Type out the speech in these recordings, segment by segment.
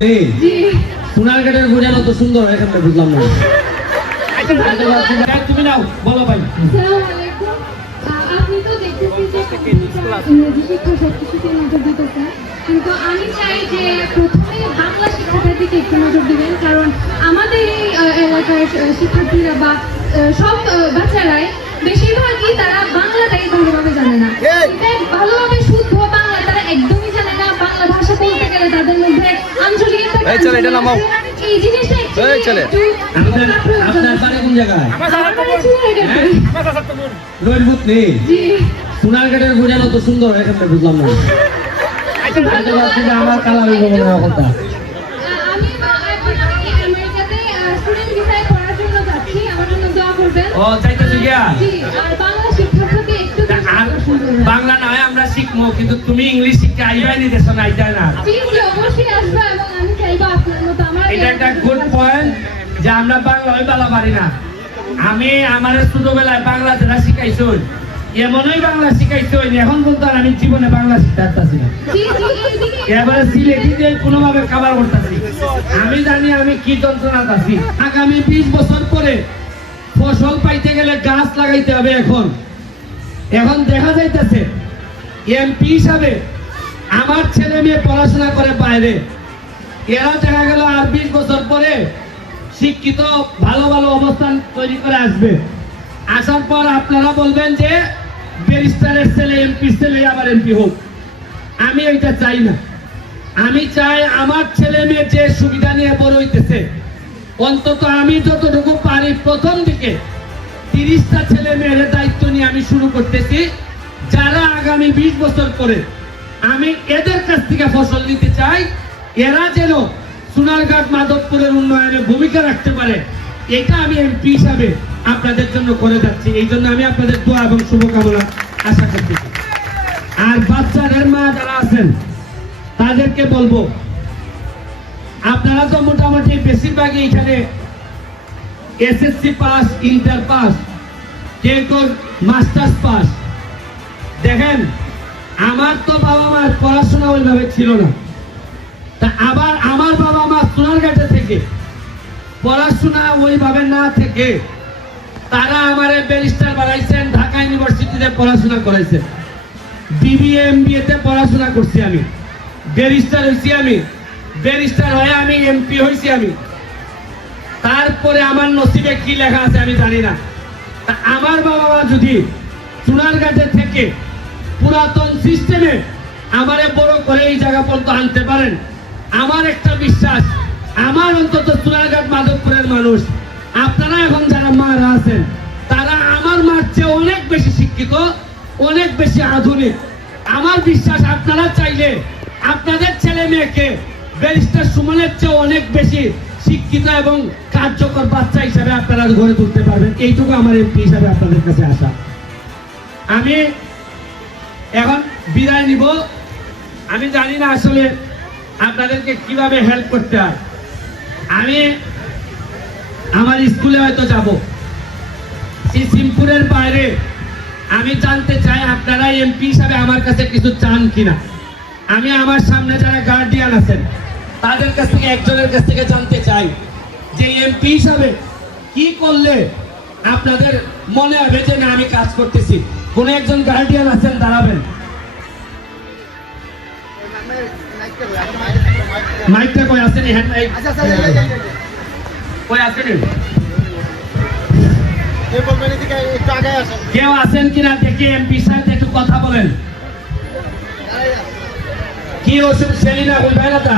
এই জি সোনারঘাটের বোঝানো তো সুন্দর এখান থেকে বুঝলাম না। তুমি নাও বলো ভাই। আসসালামু আলাইকুম আহ, আপনি তো দেখতেছি যে ইংরেজি শিক্ষা সব নজর দিতেছেন কিন্তু আমি চাই যে প্রথমে বাংলা শিক্ষাটার দিকে একটু নজর দিবেন কারণ আমাদের এই এলাকার শিক্ষার্থীরা বা সব বাচ্চারাই বেশিরভাগই তারা বাংলাটাই ভালোভাবে জানে না। ভালোভাবে শুদ্ধ বাংলা তারা একদমই এই চলে, এটা নামাও। এই চলে। আপনার আপনার বাড়ি কোন জায়গায় আমার চুয়াডাঙ্গাতে। নেই সোনারঘাটের বোঝানো তো সুন্দর এখান বুঝলাম না আমার কালার হইব মনে হয় আমার ও গিয়া বাংলা। বাংলা শিখব কিন্তু তুমি ইংলিশ শিখতে আইবাই নি দেশ না আইতাই না অবশ্যই আসব একটা গুড পয়েন্ট যে আমরা বাংলা ওই বালা পারি না। আমি আমার ছোটবেলায় বাংলা যারা শিখাইছো এমনই বাংলা শিখাইছো এখন বলতো আর আমি জীবনে বাংলা শিখতে পারতাছি না। এবারে সিলেটি দিয়ে কোনোভাবে খাবার করতেছি। আমি জানি আমি কি যন্ত্রণা আছি। আগামী বিশ বছর পরে ফসল পাইতে গেলে গাছ লাগাইতে হবে এখন। এখন দেখা যাইতেছে, এমপি হিসাবে আমার ছেলে মেয়ে পড়াশোনা করে বাইরে। এরা দেখা গেল আর বিশ বছর পরে শিক্ষিত, ভালো ভালো অবস্থান তৈরি করে আসবে। আসার পর আপনারা বলবেন যে, ব্যারিস্টারের ছেলে এমপি ছেলে, আবার এমপি হোক। আমি ওইটা চাই না। আমি চাই আমার ছেলে মেয়ে যে সুবিধা নিয়ে বড় হইতেছে, অন্তত আমি যতটুকু পারি প্রথম দিকে তিরিশটা ছেলে মেয়ের দায়িত্ব নিয়ে আমি শুরু করতেছি। যারা আগামী বিশ বছর পরে আমি এদের কাছ থেকে ফসল নিতে চাই এরা যেন সোনারঘাট মাধবপুরের উন্নয়নে ভূমিকা রাখতে পারে, এটা আমি এমপি হিসাবে আপনাদের জন্য করে যাচ্ছি। এই জন্য আমি আপনাদের দোয়া এবং শুভকামনা আশা করতেছি আর বাচ্চাদের মা যারা আছেন, তাদেরকে বলব, আপনারা তো মোটামুটি বেশিরভাগই এখানে এসএসসি পাস ইন্টার পাস কেউ কেউ মাস্টার্স পাস দেখেন, আমার তো বাবা মার পড়াশোনা ওইভাবে ছিল না। থেকে, পড়াশোনা ওইভাবে না থেকে তারা আমার ব্যারিস্টার বানাইছেন, ঢাকা ইউনিভার্সিটিতে পড়াশোনা করাইছেন। বিবিএ এমবিএ তে পড়াশোনা করছি আমি। ব্যারিস্টার হয়েছি আমি। ব্যারিস্টার হয়ে আমি এমপি হয়েছি আমি। তারপরে আমার নসিবে কি লেখা আছে আমি জানি না। আমার বাবা মা যদি সোনারঘাটে থেকে পুরাতন সিস্টেমে আমারে বড় করে এই জায়গা পর্যন্ত আনতে পারেন, আমার একটা বিশ্বাস আমার অন্তত সোনারঘাট মাধবপুরের মানুষ, আপনারা এখন যারা মারা আছেন, তারা আমার মার চেয়ে অনেক বেশি শিক্ষিত, অনেক বেশি আধুনিক। আমার বিশ্বাস, আপনারা চাইলে আপনাদের ছেলে মেয়েকে ব্যারিস্টার সুমনের চেয়ে অনেক বেশি শিক্ষিত এবং কার্যকর বাচ্চা হিসাবে আপনারা গড়ে তুলতে পারবেন। এইটুকু আমার এমপি হিসাবে আপনাদের কাছে আসা। আমি এখন বিদায় নিব। আমি জানি না আসলে আপনাদেরকে কীভাবে হেল্প করতে হয়। আমি আমার স্কুলে হয়তো যাব। সেই সিমপুরের বাইরে। আমি জানতে চাই আপনারা এমপি হিসাবে আমার কাছে কিছু চান কিনা। আমি আমার সামনে যারা গার্ডিয়ান আছেন, তাদের কাছ থেকে, একজনের কাছ থেকে জানতে চাই যে এমপি হিসাবে কি করলে আপনাদের মনে হবে যে না, আমি কাজ করতেছি। কোন একজন গার্ডিয়ান আছেন, দাঁড়াবেন। মাইকটা কই আছেন হ্যান্ড মাইক? কই আছেন কেউ আছেন কিনা দেখি এমপি সাহেব একটু কথা বলেন। কি ওষুধ না তা?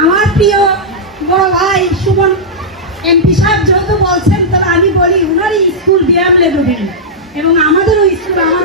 আমার প্রিয় বড় ভাই সুমন এমপি সাহেব যেহেতু বলছেন তাহলে আমি বলি উনারই স্কুল ব্যায়াম লেভেলের এবং আমাদেরও স্কুল আমার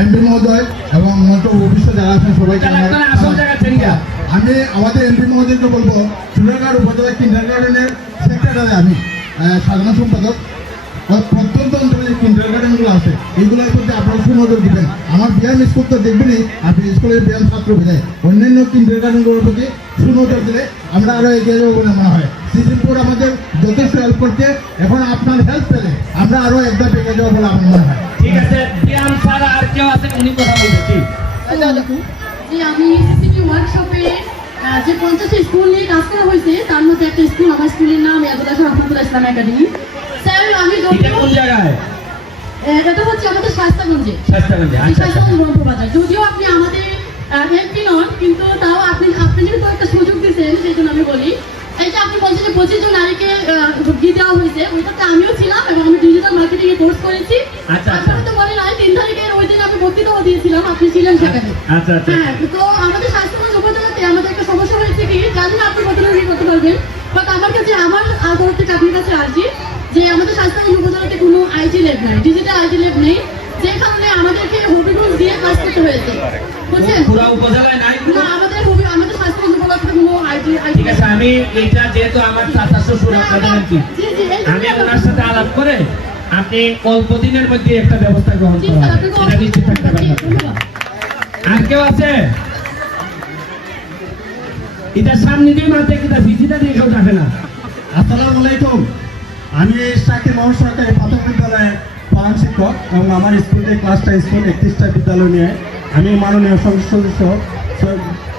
এমপি মহোদয় এবং মন্ত্র ভবিষ্যৎ যারা আছেন সবাইকে। আমি আমাদের এমপি মহোদয়কে বলব চুরাঘাট উপজেলা কিন্ডার গার্ডেনের সেক্রেটারি আমি সাধারণ সম্পাদক। প্রত্যন্ত অঞ্চলে যে কিন্ডার গার্ডেনগুলো আছে এইগুলোর প্রতি আপনারা সুনজর দিবেন। আমার বিয়াম স্কুল তো দেখবেনই আপনি স্কুলের বিয়াম ছাত্র বিদায় অন্যান্য কিন্ডার গার্ডেনগুলোর প্রতি সুনজর দিলে আমরা আরও এগিয়ে যাব বলে মনে হয়। সিজনপুর আমাদের যথেষ্ট হেল্প করছে। এখন আপনার হেল্প পেলে আমরা আরও একদম এগিয়ে যাব বলে আমার মনে হয়। ঠিক আছে ব্যায়াম ছাড়া আর কেউ আছে উনি কথা বলতেছি যে আমি সিসিটি ওয়ার্কশপে যে পঞ্চাশটা স্কুল নিয়ে কাজ করা হয়েছে তার মধ্যে একটা স্কুল আমার স্কুলের নাম ইয়াদুল্লাহ রহমতুল্লাহ ইসলাম একাডেমি স্যার আমি কোন জায়গায়? এটা হচ্ছে আমাদের স্বাস্থ্যগঞ্জে। আচ্ছা আচ্ছা। গ্রন্থবাজার যদিও আপনি আমাদের এমপি নন কিন্তু তাও আপনি আপনি যেহেতু একটা সুযোগ দিচ্ছেন সেই জন্য আমি বলি। যে আপনি বলছেন যে পঁচিশ জন নারীকে ভোটগি দেওয়া হয়েছে। ওইটাতে আমিও ছিলাম এবং আমি ডিজিটাল মার্কেটিং এ কোর্স করেছি। আচ্ছা, আচ্ছা। তো বলেন নাই তিন তারিখের ওই দিন আমি বক্তৃতাও দিয়েছিলাম আপনি ছিলেন সেখানে। আচ্ছা আচ্ছা। হ্যাঁ তো আমাদের স্বাস্থ্যগঞ্জ উপজেলাতে আমাদের একটা সমস্যা হয়েছে কি জানি আপনি কতটা করতে পারবেন বাট আমার কাছে আমার তরফ থেকে আপনার কাছে আসি যে আমাদের স্বাস্থ্যগঞ্জ উপজেলাতে কোনো আইটি ল্যাব নাই ডিজিটাল আইটি ল্যাব নেই। যে কারণে আমাদেরকে হবিগঞ্জ দিয়ে কাজ করতে হয়েছে। বুঝছেন? পুরা উপজেলায় নাই। কোনো? না আমাদের হবি আমাদের কোনো আইটি ঠিক আছে আমি এইটা যেহেতু আমার চাচা শ্বশুর আপনাদের এই আমি ওনার সাথে আলাপ করে আপনি অল্প দিনের মধ্যে একটা ব্যবস্থা গ্রহণ এটা নিশ্চিত থাকতে পারেন আর কেউ আছে? এটা সামনে দিয়ে মারতে কিটা ভিজিটা দিয়ে কেউ ডাকে না। আসসালামু আলাইকুম। আমি শাকির মোহাম্মদ সরকারি প্রাথমিক বিদ্যালয়ের প্রধান শিক্ষক এবং আমার স্কুলটি ক্লাসটা স্কুল একত্রিশটা বিদ্যালয় নিয়ে আমি মাননীয় সংসদ সদস্য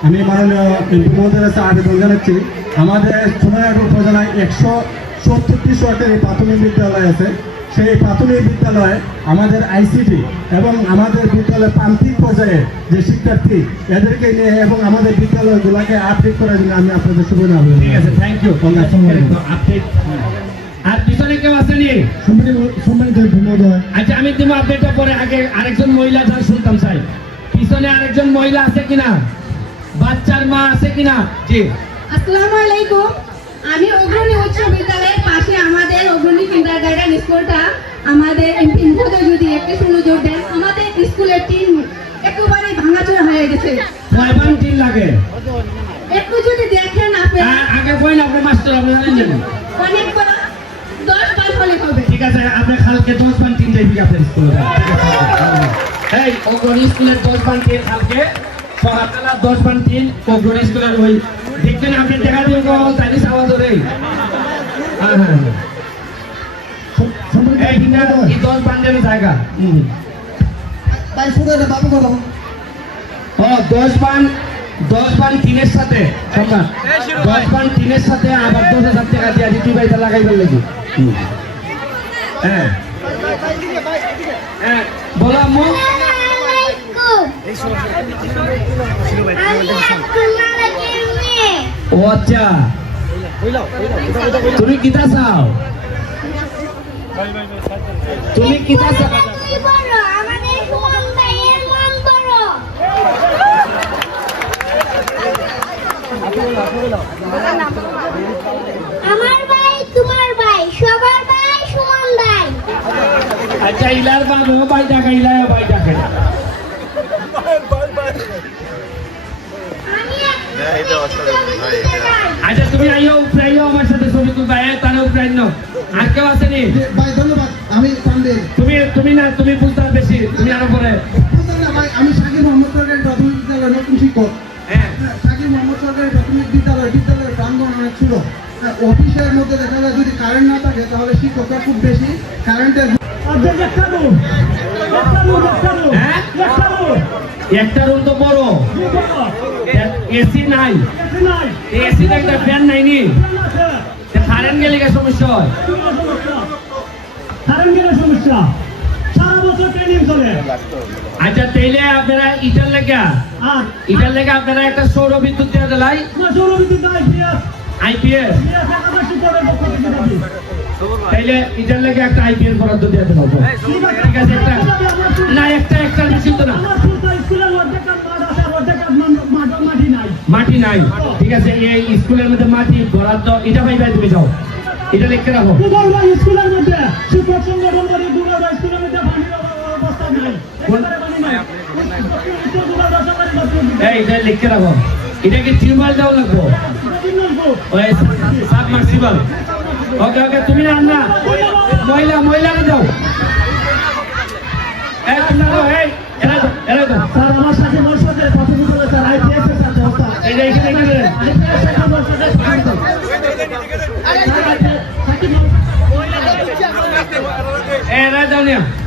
আমি মাননীয় এমপি মহোদয়ের কাছে আবেদন জানাচ্ছি। আমাদের সোনারহাট উপজেলায় একশো সত্তরটি সরকারি প্রাথমিক বিদ্যালয় আছে। সেই প্রাথমিক বিদ্যালয়ে আমাদের আইসিটি এবং আমাদের বিদ্যালয়ের প্রান্তিক পর্যায়ে যে শিক্ষার্থী এদেরকে নিয়ে এবং আমাদের বিদ্যালয়গুলোকে আপডেট করার জন্য আমি আপনাদের শুভেচ্ছা ঠিক আছে থ্যাংক ইউ আপনি আর পিছনে কেউ আসেনি? সম্মানিত আচ্ছা আমি দিব আপডেটটা পরে আগে আরেকজন মহিলা যার শুনতাম চাই। পিছনে আরেকজন মহিলা আছে কিনা? বাচ্চার মা আছে কিনা? জি। আসসালামু আলাইকুম আমি অগ্রণী উচ্চ বিদ্যালয়ের পাশে আমাদের অগ্রণী কিন্ডার গার্ডেন স্কুলটা আমাদের এমপি মহোদয় যদি একটু সুযোগ দেন আমাদের স্কুলের টিম একেবারে ভাঙাচোরা হয়ে গেছে। কয়বার টিন লাগে। একটু যদি দেখেন আপনি। আগে কইন আপনি মাস্টার আপনি জানেন। অনেক হবে। ঠিক আছে আপনি কালকে দশ পান তিন যাইবি আপনার স্কুলে এই অগ্রণী স্কুলের দশ পান তিন কালকে সকালবেলা দশ পান তিন অগ্রণী স্কুলের ওই দেখবেন আপনি দেখা দিবেন চাইনিজ আওয়াজ ধরে। হ্যাঁ হ্যাঁ হ্যাঁ। এই দশ দেবে জায়গা। ও দশ দশ তিনের সাথে দশ পান তিনের সাথে আবার দশ হাজার টাকা দিয়ে দিতে পাইতে লাগাইবার লাগি হ্যাঁ। হ্যাঁ বলো আম্মু। ও আচ্ছা। তুমি কিতা চাও? তুমি কিতা চাও আমাদের সুমন ভাইয়ের মন বড় আমার ভাই তোমার ভাই সবার ভাই সুমন ভাই আচ্ছা ইলার বাবু বাই ডাকা ইলার বাই ডাকে আমি একটা ছবি তুলতে চাই আচ্ছা তুমি আইও উপরে আইও আমার সাথে ছবি তুলবা। এ তাহলে উপরে আইনো আর কেউ আসেনি ভাই ধন্যবাদ। আমি পান্ডে। তুমি তুমি না তুমি বুঝতে বেশি তুমি আরও পরে। ভাই আমি শাকির মোহাম্মদ সরকারি প্রাথমিক বিদ্যালয়ের নতুন শিক্ষক। হ্যাঁ। শাকির মোহাম্মদ সরকারি প্রাথমিক বিদ্যালয় বিদ্যালয়ের প্রাঙ্গণ অনেক ছোট হ্যাঁ, অফিসের মধ্যে দেখা যায় যদি কারেন্ট না থাকে তাহলে শিক্ষকরা খুব বেশি কারেন্টের হ্যাঁ একটা রুম। তো বড়। এসি নাই। এসি নাই। ফ্যান নাই নি কারেন্ট গেলে সমস্যা হয়। সমস্যা সারা বছর আচ্ছা তাইলে আপনারা ইটার লেগা ইটার লেগা আপনারা একটা সৌর বিদ্যুৎ দিয়ে দিলাই আইপিএস আইপিএস তাইলে ইটার লেগে একটা আইপিএস বরাদ্দ দিয়ে দেবো ঠিক আছে একটা না একটা একটা বেশি তো না। মাটি নাই। ঠিক আছে এই স্কুলের মধ্যে মাটি বরাদ্দ এটা ভাই ভাই তুমি যাও। এটা লিখে রাখো। স্কুলের মধ্যে শিক্ষক সংগঠন করে দুর্গা স্কুলের মধ্যে পানির অবস্থা নাই এই এটা লিখে রাখো। এটা কি টিউবওয়েল দেওয়া লাগবো? সাবমার্সিবল। ওকে ওকে তুমি না না। মহিলা মহিলাকে দাও। এরা দাও এরা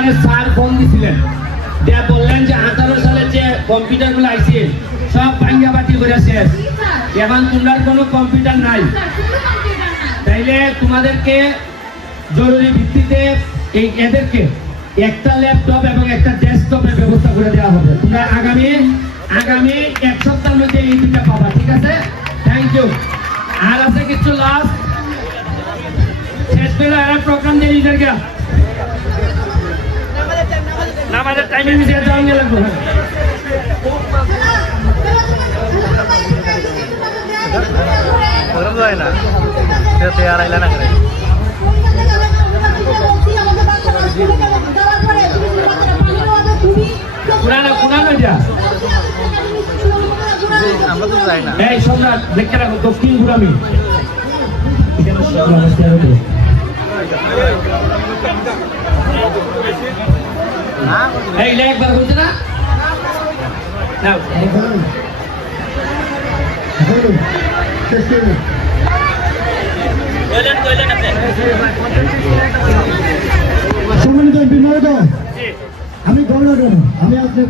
আমার স্যার ফোন দিছিলেন। দেয়া বললেন যে আঠারো সালে যে কম্পিউটারগুলো আইছে, সব ভাঙ্গা বাটি করে শেষ। এখন তোমরা কোনো কম্পিউটার নাই। তাইলে তোমাদেরকে জরুরি ভিত্তিতে এই এদেরকে একটা ল্যাপটপ এবং একটা ডেস্কটপের ব্যবস্থা করে দেওয়া হবে। তোমরা আগামী আগামী এক সপ্তাহের মধ্যে এই দুটা পাবা, ঠিক আছে? থ্যাংক ইউ আর আছে কিছু লাস্ট শেষ করে আর প্রোগ্রাম দিয়ে আমাদের টাইমের মিশে যাওয়া গেলে যায় না। সেটা তো আর আইলা না করে। পুরানো পুরানো যা আমরা তো যাই না। এই সম্রাট দেখে রাখো দক্ষিণ এই একবার বলছে না? নাও। সম্মানিত এমপি মহোদয় আমি গভর্নর আমি আপনার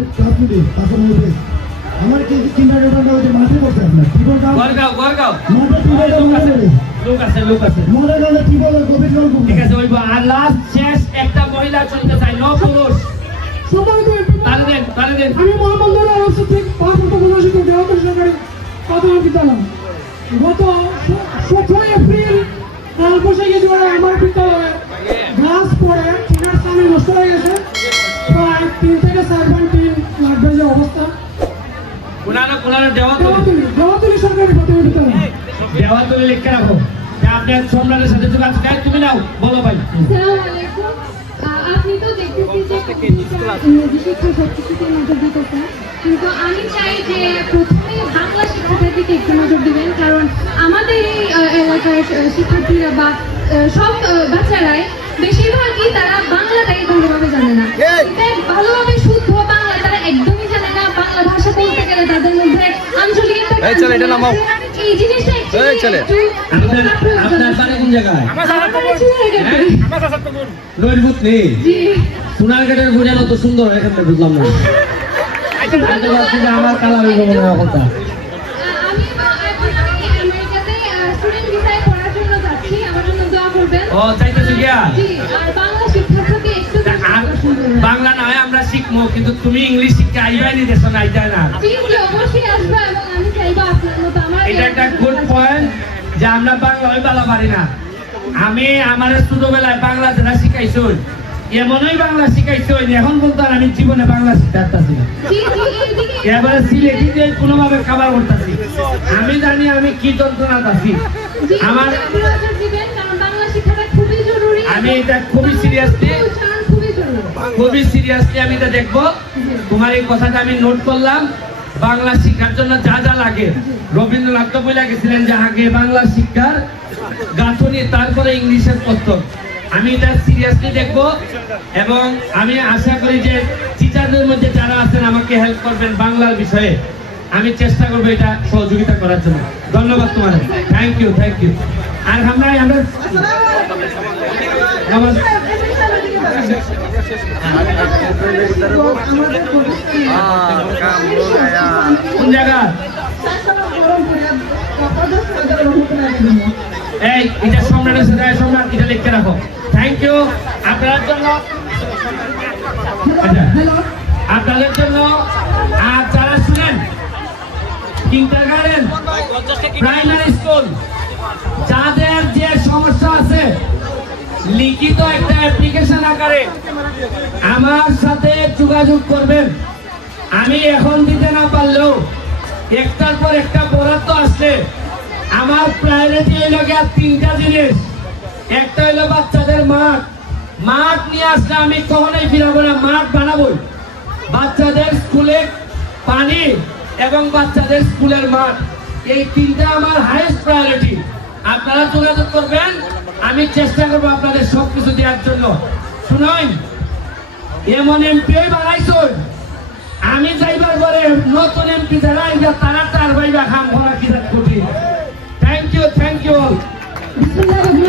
মধ্যে। আমার কি গার্ডেনটা ওই মাঠে করছে আপনার? কি বলতে মাঠে কি আছে বলতে লোক আছে লোক আছে মনে গেলে কি বলে গোবিন্দ ঠিক আছে ওই আর লাস্ট শেষ একটা মহিলা চলতে চাই ন পুরুষ আমি মোহাম্মদ সিদ্দিক পাঁচমত প্রশাসিত দেওয়ান সরকারি প্রাথমিক বিদ্যালয় গত সতেরোই এপ্রিল বসে গেছে আমার বিদ্যালয়ে গ্লাস পড়ে টিনার সামনে নষ্ট হয়ে গেছে। প্রায় তিন থেকে চার পয়েন্ট তিন লাখ বেজে অবস্থা দেওয়াতুলি। দেওয়াতুলি সরকারি প্রাথমিক বিদ্যালয় দেওয়া তুলে লিখে রাখো। যে আপনার সম্রাটের সাথে যোগাযোগ তুমি নাও বলো ভাই। নজর দিতেছেন কিন্তু আমি চাই যে প্রথমে বাংলা শিক্ষাটার দিকে একটু নজর দিবেন কারণ আমাদের এই এলাকার শিক্ষার্থীরা বা সব বাচ্চারাই বেশিরভাগই তারা বাংলাটাই কোনোভাবে জানে না। ভালোভাবে শুদ্ধ বাংলা তারা একদমই জানে না। বাংলা ভাষা বলতে গেলে তাদের মধ্যে আঞ্চলিক এই চল, এটা নামাও। এই জিনিসটা আপনার বাড়ি কোন জায়গায়? আমাদের চুয়াডাঙ্গা। নৈরভূত নেই জি সোনারঘাটের তো সুন্দর থেকে বুঝলাম না আমার হয় করবেন ও চাইতেছো গিয়া বাংলা নয় আমরা শিখব কিন্তু তুমি ইংলিশ শিখতে আইবাই নি দেশ না আইতাই না এটা একটা গুড পয়েন্ট যে আমরা বাংলা ওই বালা পারি না আমি আমার ছোটবেলায় বাংলা যারা শিখাইছো এমনই বাংলা শিখাইছো এখন বলতো আমি জীবনে বাংলা শিখতে পারতাছি না। জি জি এইদিকে এবারে সিলেটি দিয়ে কোনোভাবে খাবার করতেছি। আমি জানি আমি কি যন্ত্রণা আছি আমার আমি এটা খুবই জরুরি। খুবই সিরিয়াসলি আমি এটা দেখব। তোমার এই কথাটা আমি নোট করলাম। বাংলা শিক্ষার জন্য যা যা লাগে। রবীন্দ্রনাথ তো বলে গেছিলেন যে আগে বাংলা শিক্ষার গাঁথনি, তারপরে ইংলিশের পত্তর আমি এটা সিরিয়াসলি দেখব এবং আমি আশা করি যে টিচারদের মধ্যে যারা আছেন, আমাকে হেল্প করবেন বাংলার বিষয়ে। আমি চেষ্টা করব এটা সহযোগিতা করার জন্য। ধন্যবাদ তোমার থ্যাংক ইউ থ্যাংক ইউ আর আমরা আমরা কোন জায়গা? এই, এটা সম্রাটের সাথে সম্রাট, এটা লিখতে রাখো। থ্যাংক ইউ আপনার জন্য আচ্ছা আপনাদের জন্য আর যারা শুনেন কিন্টার গার্ডেন প্রাইমারি স্কুল যাদের যে সমস্যা আছে, লিখিত একটা অ্যাপ্লিকেশন আকারে আমার সাথে যোগাযোগ করবেন। আমি এখন দিতে না পারলেও একটার পর একটা বরাদ্দ আসলে আমার প্রায়োরিটি হইল গিয়া তিনটা জিনিস। একটা হইল বাচ্চাদের মাঠ। মাঠ নিয়ে আসলে আমি কখনোই ফিরাবো না, মাঠ বানাবোই। বাচ্চাদের স্কুলে পানি এবং বাচ্চাদের স্কুলের মাঠ। এই তিনটা আমার হাইয়েস্ট প্রায়োরিটি আপনারা যোগাযোগ করবেন, আমি চেষ্টা করব আপনাদের সবকিছু দেওয়ার জন্য। শুনুন, এমন এমপি বানাইছুন আমি যাইবার পরে নতুন এমপি যারা তারা তার ভাইবা খাম করা কি কঠিন থ্যাংক ইউ থ্যাংক ইউ বিসমুল্লাহির রহমানির